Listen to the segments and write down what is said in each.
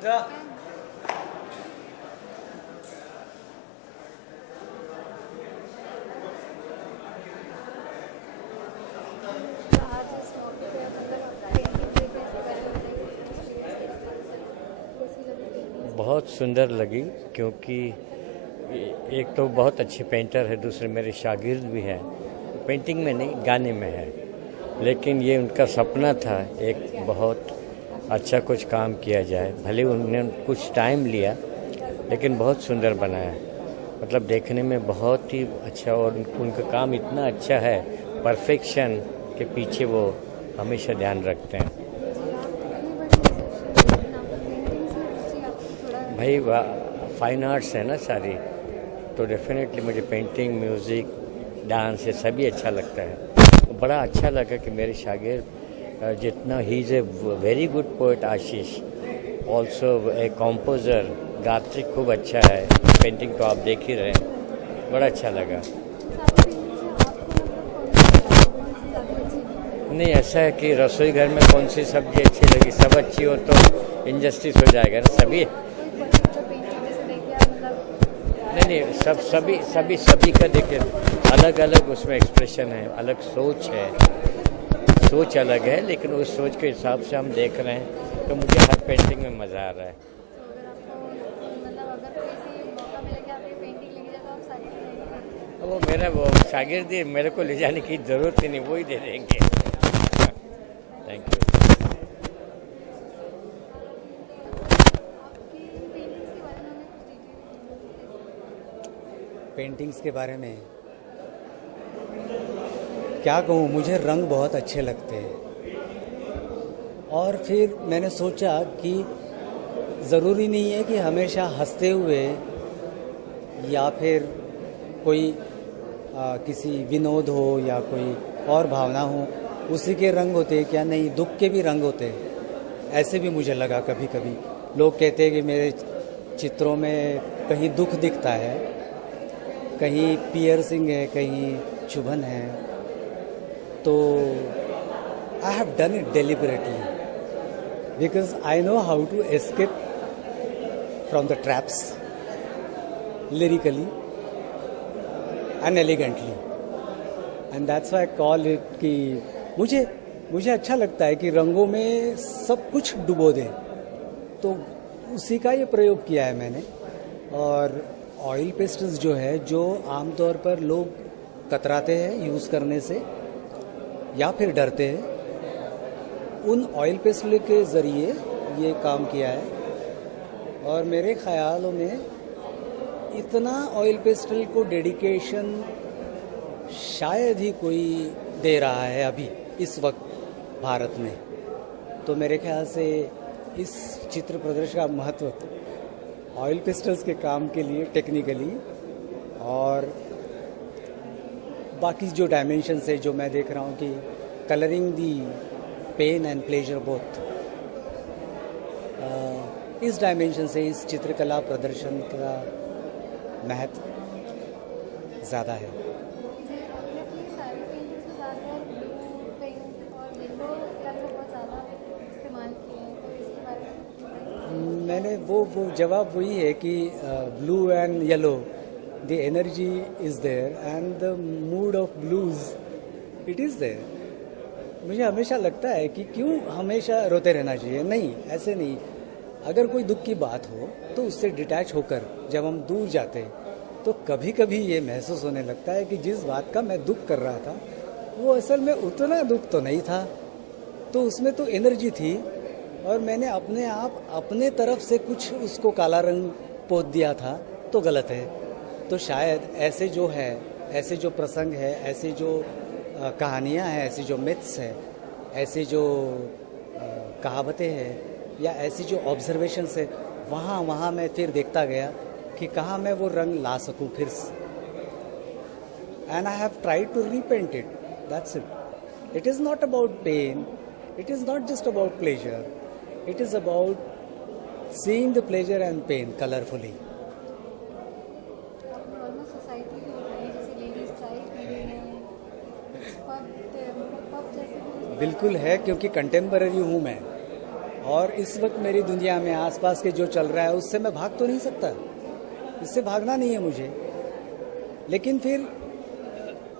मुद्रा बहुत सुंदर लगी, क्योंकि एक तो बहुत अच्छे पेंटर है, दूसरे मेरे शागिर्द भी हैं। पेंटिंग में नहीं, गाने में है, लेकिन ये उनका सपना था एक बहुत अच्छा कुछ काम किया जाए। भले उन्होंने कुछ टाइम लिया, लेकिन बहुत सुंदर बनाया। मतलब देखने में बहुत ही अच्छा, और उनका काम इतना अच्छा है, परफेक्शन के पीछे वो हमेशा ध्यान रखते हैं। भाई फाइन आर्ट्स है ना सारी, तो डेफिनेटली मुझे पेंटिंग, म्यूज़िक, डांस ये सभी अच्छा लगता है। बड़ा अच्छा लगा कि मेरे शागिर्द जितना, he is a very good poet Ashish, also a composer, गात्रिक खूब अच्छा है। पेंटिंग तो आप देख ही रहे हैं, बड़ा अच्छा लगा। नहीं, ऐसा है कि रसोई घर में कौन सी सब्जी अच्छी लगी, सब अच्छी हो तो इंजस्टिस हो जाएगा ना। सभी नहीं, सभी का देखिए अलग अलग उसमें एक्सप्रेशन है, अलग सोच है, सोच अलग है, लेकिन उस सोच के हिसाब से हम देख रहे हैं, तो मुझे हर पेंटिंग में मज़ा आ रहा है। वो मेरा वो शागिर्द ही, मेरे को ले जाने की ज़रूरत ही नहीं, वो ही दे देंगे। Thank you. पेंटिंग्स के बारे में क्या कहूँ, मुझे रंग बहुत अच्छे लगते हैं। और फिर मैंने सोचा कि ज़रूरी नहीं है कि हमेशा हंसते हुए या फिर कोई किसी विनोद हो या कोई और भावना हो, उसी के रंग होते क्या, नहीं दुख के भी रंग होते। ऐसे भी मुझे लगा कभी कभी। लोग कहते हैं कि मेरे चित्रों में कहीं दुख दिखता है, कहीं पियर्सिंग है, कहीं चुभन है। तो I have done it deliberately because I know how to escape from the traps lyrically and elegantly, and that's why I call it कि मुझे अच्छा लगता है कि रंगों में सब कुछ डुबो दें, तो उसी का ये प्रयोग किया है मैंने। और ऑयल पेस्टल्स जो है, जो आमतौर पर लोग कतराते हैं यूज़ करने से या फिर डरते हैं, उन ऑयल पेस्टल के ज़रिए ये काम किया है। और मेरे ख़यालों में इतना ऑयल पेस्टल को डेडिकेशन शायद ही कोई दे रहा है अभी इस वक्त भारत में। तो मेरे ख्याल से इस चित्र प्रदर्शन का महत्व ऑयल पेस्टल्स के काम के लिए टेक्निकली, और बाकी जो डायमेंशंस है जो मैं देख रहा हूँ कि colouring the pain and pleasure both, इस डायमेंशन से इस चित्रकला प्रदर्शन का महत्व ज़्यादा है। मैंने वो जवाब वही है कि blue and yellow, the energy is there and the mood of blues it is there. मुझे हमेशा लगता है कि क्यों हमेशा रोते रहना चाहिए, नहीं ऐसे नहीं। अगर कोई दुख की बात हो तो उससे डिटैच होकर जब हम दूर जाते हैं तो कभी कभी ये महसूस होने लगता है कि जिस बात का मैं दुख कर रहा था वो असल में उतना दुख तो नहीं था, तो उसमें तो एनर्जी थी, और मैंने अपने आप अपने तरफ से कुछ उसको काला रंग पोत दिया था, तो गलत है। तो शायद ऐसे जो है, ऐसे जो प्रसंग है, ऐसे जो कहानियाँ हैं, ऐसी जो मिथ्स है, ऐसे जो कहावतें हैं, या ऐसी जो ऑब्जर्वेशंस है, वहाँ मैं फिर देखता गया कि कहाँ मैं वो रंग ला सकूँ फिर से। And I have tried to repaint it, that's it. It is not about pain, it is not just about pleasure, it is about seeing the pleasure and pain colorfully. बिल्कुल है, क्योंकि कंटेम्पररी हूँ मैं, और इस वक्त मेरी दुनिया में आसपास के जो चल रहा है उससे मैं भाग तो नहीं सकता, इससे भागना नहीं है मुझे। लेकिन फिर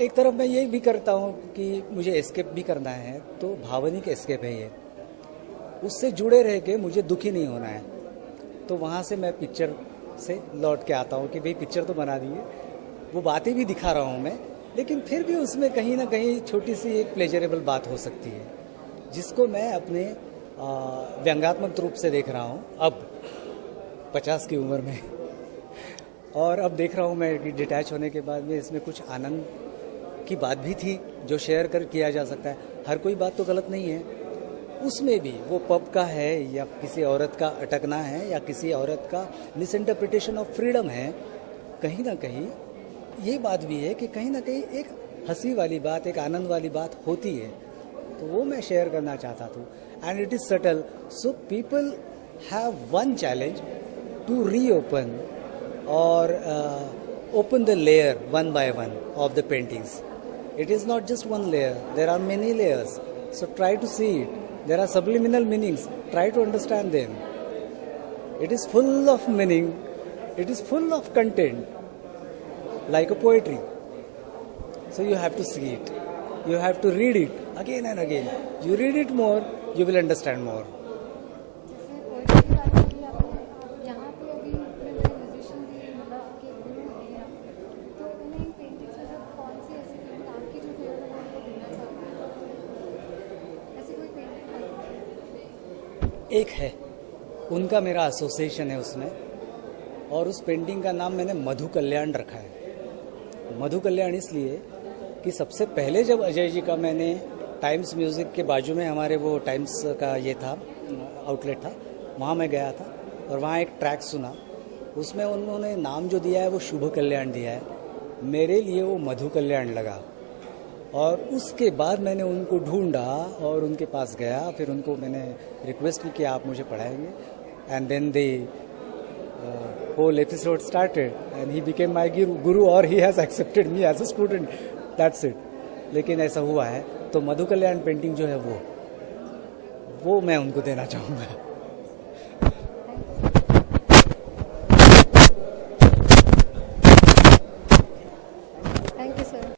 एक तरफ मैं ये भी करता हूँ कि मुझे एस्केप भी करना है, तो भावनिक एस्केप है ये, उससे जुड़े रह के मुझे दुखी नहीं होना है। तो वहाँ से मैं पिक्चर से लौट के आता हूँ कि भाई पिक्चर तो बना दी है, वो बातें भी दिखा रहा हूँ मैं, लेकिन फिर भी उसमें कहीं ना कहीं छोटी सी एक प्लेजरेबल बात हो सकती है, जिसको मैं अपने व्यंग्यात्मक रूप से देख रहा हूँ अब 50 की उम्र में। और अब देख रहा हूँ मैं कि डिटैच होने के बाद में इसमें कुछ आनंद की बात भी थी जो शेयर कर किया जा सकता है। हर कोई बात तो गलत नहीं है, उसमें भी वो पब का है या किसी औरत का अटकना है या किसी औरत का मिस इंटरप्रिटेशन ऑफ फ्रीडम है, कहीं ना कहीं ये बात भी है कि कहीं ना कहीं एक हंसी वाली बात, एक आनंद वाली बात होती है, तो वो मैं शेयर करना चाहता था। And it is subtle, so people have one challenge to reopen or open the layer one by one of the paintings. It is not just one layer, there are many layers. So try to see it. There are subliminal meanings, try to understand them. It is full of meaning, it is full of content, like a poetry. So you have to see it, you have to read it again and again. You read it more, you will understand more. एक है, उनका मेरा association है उसमें, और उस painting का नाम मैंने मधु कल्याण रखा है। मधु कल्याण इसलिए कि सबसे पहले जब अजय जी का मैंने टाइम्स म्यूज़िक के बाजू में हमारे वो टाइम्स का ये था आउटलेट था, वहाँ मैं गया था और वहाँ एक ट्रैक सुना, उसमें उन्होंने नाम जो दिया है वो शुभ कल्याण दिया है, मेरे लिए वो मधु कल्याण लगा। और उसके बाद मैंने उनको ढूंढा और उनके पास गया, फिर उनको मैंने रिक्वेस्ट की कि आप मुझे पढ़ाएंगे, and then the whole episode started and he became my guru और he has accepted me as a student, that's it. लेकिन ऐसा हुआ है, तो मधु कल्याण पेंटिंग जो है वो मैं उनको देना चाहूँगा। Thank you sir.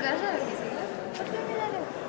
घर जा रहे हो किसी का?